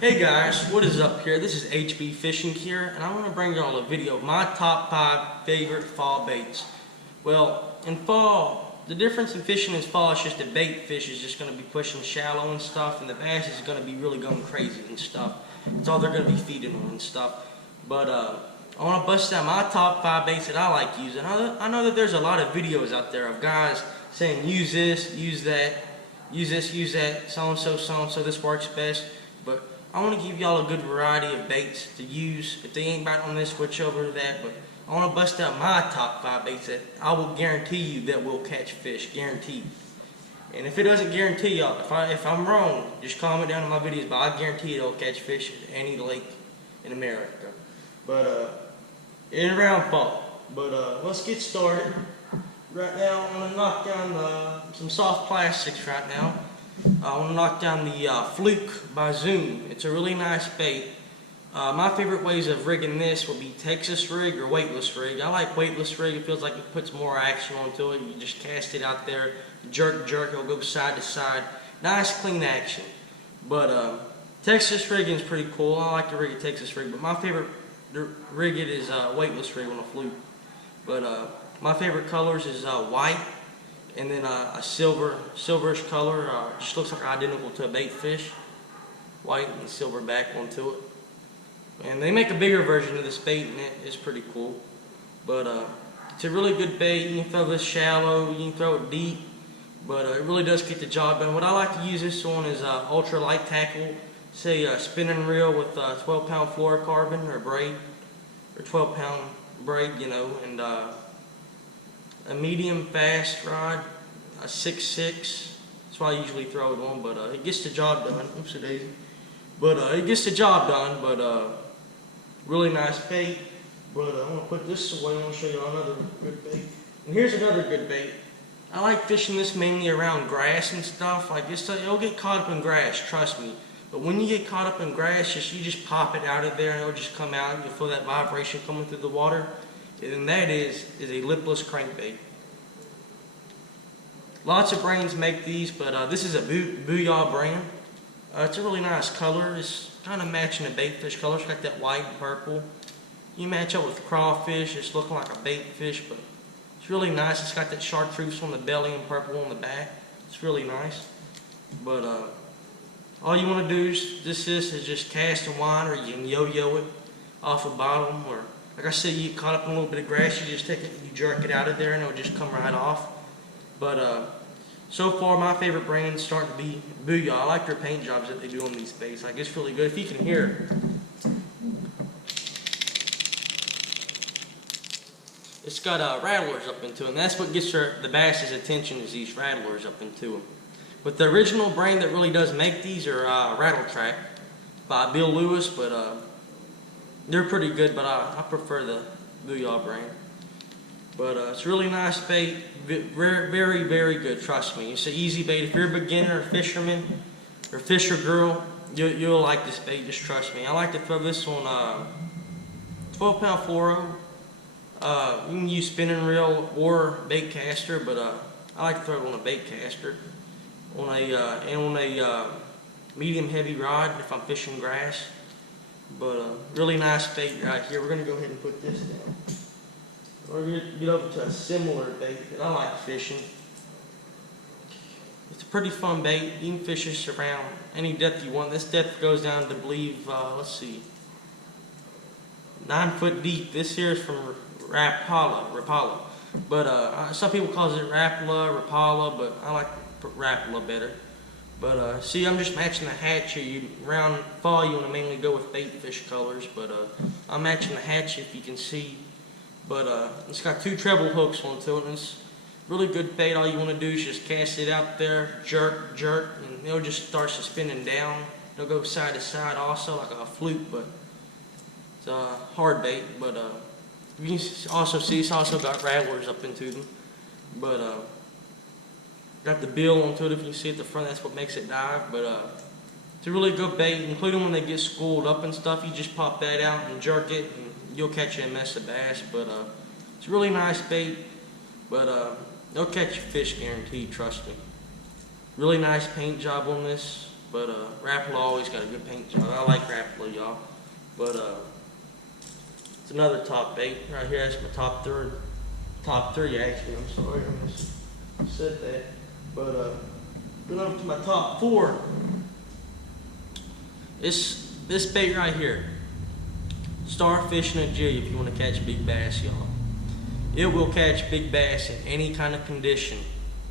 Hey guys, what is up here? This is HB Fishing here, and I want to bring y'all a video of my top 5 favorite fall baits. Well, in fall, the difference in fishing in fall is just the bait fish is just going to be pushing shallow and stuff, and the bass is going to be really going crazy and stuff. It's all they're going to be feeding on and stuff. But I want to bust out my top 5 baits that I like using. I know that there's a lot of videos out there of guys saying use this, use that, use this, use that, so-and-so, this works best. But I want to give y'all a good variety of baits to use. If they ain't biting on this, switch over to that. But I want to bust out my top 5 baits that I will guarantee you that will catch fish, guaranteed. And if it doesn't guarantee y'all, if I'm wrong, just comment down in my videos. But I guarantee it'll catch fish at any lake in America. But in around fall. But let's get started. Right now, I'm gonna knock down some soft plastics right now. I want to knock down the Fluke by Zoom. It's a really nice bait. My favorite ways of rigging this would be Texas rig or weightless rig. I like weightless rig. It feels like it puts more action onto it. You just cast it out there, jerk, it'll go side to side. Nice, clean action. But Texas rigging is pretty cool. I like to rig a Texas rig, but my favorite rig it is weightless rig on a Fluke. But my favorite colors is white. And then a silverish color, just looks like identical to a bait fish. White and silver back onto it. And they make a bigger version of this bait, and it's pretty cool. But it's a really good bait. You can throw this shallow, you can throw it deep, but it really does get the job done. What I like to use this on is ultra light tackle, say a spinning reel with 12-pound fluorocarbon or braid, or 12-pound braid, you know, and a medium fast rod, a 6.6. That's why I usually throw it on, but it gets the job done. Oopsie daisy. But it gets the job done. But really nice bait. But I'm gonna put this away. I'm gonna show you another good bait. And here's another good bait. I like fishing this mainly around grass and stuff. Like this, you'll get caught up in grass. Trust me. But when you get caught up in grass, you just pop it out of there, and it'll just come out. You'll feel that vibration coming through the water. And that is a lipless crankbait. Lots of brands make these, but this is a Booyah brand. It's a really nice color. It's kind of matching the bait fish color. It's got that white and purple. You match up with crawfish, it's looking like a bait fish, but it's really nice. It's got that chartreuse on the belly and purple on the back. It's really nice. But all you want to do is is just cast and wind, or you can yo-yo it off the bottom, or like I said, you get caught up in a little bit of grass, you just take it and you jerk it out of there and it'll just come right off. But so far my favorite brand's starting to be Booyah. I like their paint jobs that they do on these baits. Like, it's really good. If you can hear it. It's got rattlers up into it, and that's what gets the bass's attention, is these rattlers up into them. But the original brand that really does make these are Rattle Track by Bill Lewis, but they're pretty good, but I prefer the Booyah brand. But it's a really nice bait, very, very, very good, trust me. It's an easy bait. If you're a beginner, or fisherman, or fisher girl, you'll like this bait, just trust me. I like to throw this on 12-pound fluoro. You can use spinning reel or bait caster, but I like to throw it on a bait caster. On a medium heavy rod if I'm fishing grass. But really nice bait right here. We're going to go ahead and put this down. We're going to get over to a similar bait that I like fishing. It's a pretty fun bait. You can fish this around any depth you want. This depth goes down to, believe, let's see, 9 foot deep. This here is from Rapala. But some people call it Rapala, but I like Rapala better. But see, I'm just matching the hatch here. Around fall, you want to mainly go with bait fish colors, but I'm matching the hatch if you can see. But it's got 2 treble hooks onto it, and it's really good bait. All you want to do is just cast it out there, jerk, and it'll just start spinning down. It'll go side to side also, like a Fluke, but it's a hard bait. But you can also see it's also got rattlers up into them. But got the bill onto it, if you can see at the front, that's what makes it dive. But it's a really good bait, including when they get schooled up and stuff. You just pop that out and jerk it, and you'll catch a mess of bass. But it's a really nice bait, but they'll catch your fish guaranteed, trust me. Really nice paint job on this, but Rapala always got a good paint job. I like Rapala, y'all. But it's another top bait right here. That's my top three actually. I'm sorry, I said that. But going up to my top 4. It's this bait right here. Start fishing a jig if you want to catch big bass, y'all. It will catch big bass in any kind of condition.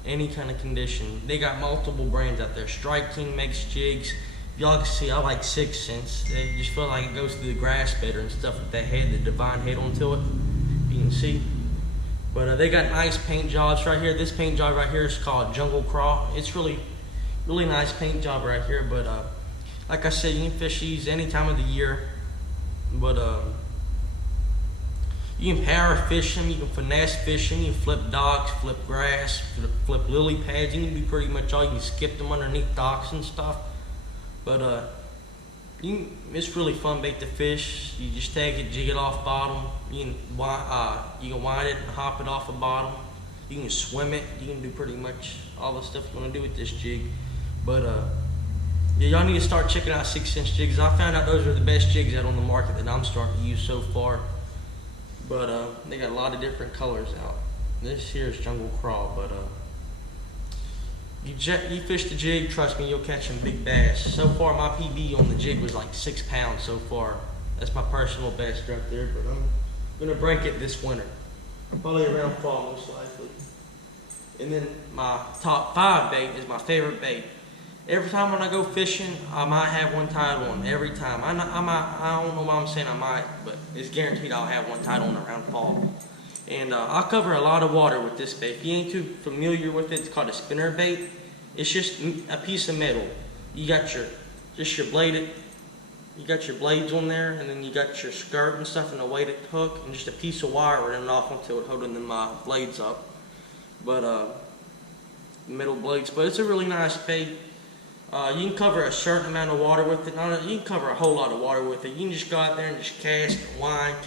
Any kind of condition. They got multiple brands out there. Strike King makes jigs. Y'all can see I like 6 cents. They just feel like it goes through the grass better and stuff with that head, the divine head onto it. You can see. But they got nice paint jobs right here. This paint job right here is called Jungle Craw. It's really nice paint job right here. But like I said, you can fish these any time of the year. But you can power fish them, you can finesse fish them, you can flip docks, flip grass, flip lily pads. You can do pretty much all. You can skip them underneath docks and stuff. But it's really fun bait to fish. You just take it, jig it off bottom. You can wind it and hop it off the bottom. You can swim it. You can do pretty much all the stuff you want to do with this jig. But yeah, y'all need to start checking out 6-inch jigs. I found out those are the best jigs out on the market that I'm starting to use so far. But they got a lot of different colors out. This here is Jungle Craw, but you fish the jig, trust me, you'll catch some big bass. So far, my PB on the jig was like 6 pounds so far. That's my personal best right there, but I'm gonna break it this winter. Probably around fall, most likely. And then my top 5 bait is my favorite bait. Every time when I go fishing, I might have one tied on. Every time. I don't know why I'm saying I might, but it's guaranteed I'll have one tied on around fall. And I'll cover a lot of water with this bait. If you ain't too familiar with it, it's called a spinner bait. It's just a piece of metal. You got your blades on there, and then you got your skirt and stuff and a weighted hook, and just a piece of wire running off onto it, holding them blades up. But metal blades. But it's a really nice bait. You can cover a certain amount of water with it. You can cover a whole lot of water with it. You can just go out there and just cast and wind.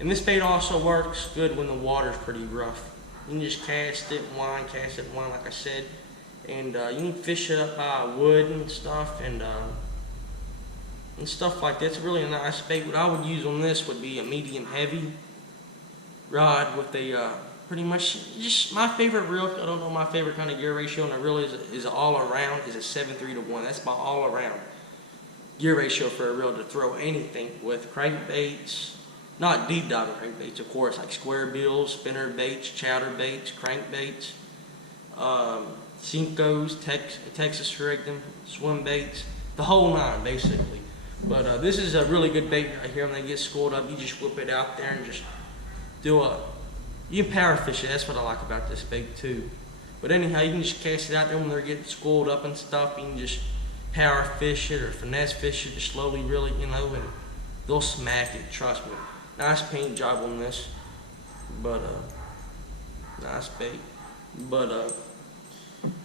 And this bait also works good when the water's pretty rough. You can just cast it and wind, like I said. And you can fish it up by wood and stuff and stuff like that. It's really a nice bait. What I would use on this would be a medium heavy rod with a pretty much just my favorite reel. I don't know my favorite kind of gear ratio, and the reel is all around is a 7:3-to-1. That's my all around gear ratio for a reel to throw anything with. Crankbaits, not deep diving crankbaits, of course, like square bills, spinner baits, chowder baits, crankbaits, Cinco's, Texas rigged them, swim baits, the whole 9 basically. But this is a really good bait right here. When they get schooled up, you just whip it out there and just you can power fish it. That's what I like about this bait too. But anyhow, you can just cast it out there when they're getting schooled up and stuff. You can just power fish it or finesse fish it, just slowly reel it, and they'll smack it, trust me. Nice paint job on this. But nice bait. But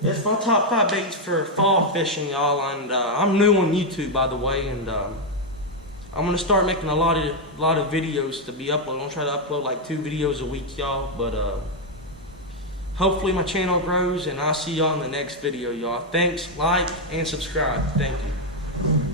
that's my top 5 baits for fall fishing, y'all. And I'm new on YouTube, by the way, and I'm gonna start making a lot of videos to be uploaded. I'm gonna try to upload like 2 videos a week, y'all. But hopefully my channel grows, and I'll see y'all in the next video, y'all. Thanks, like, and subscribe. Thank you.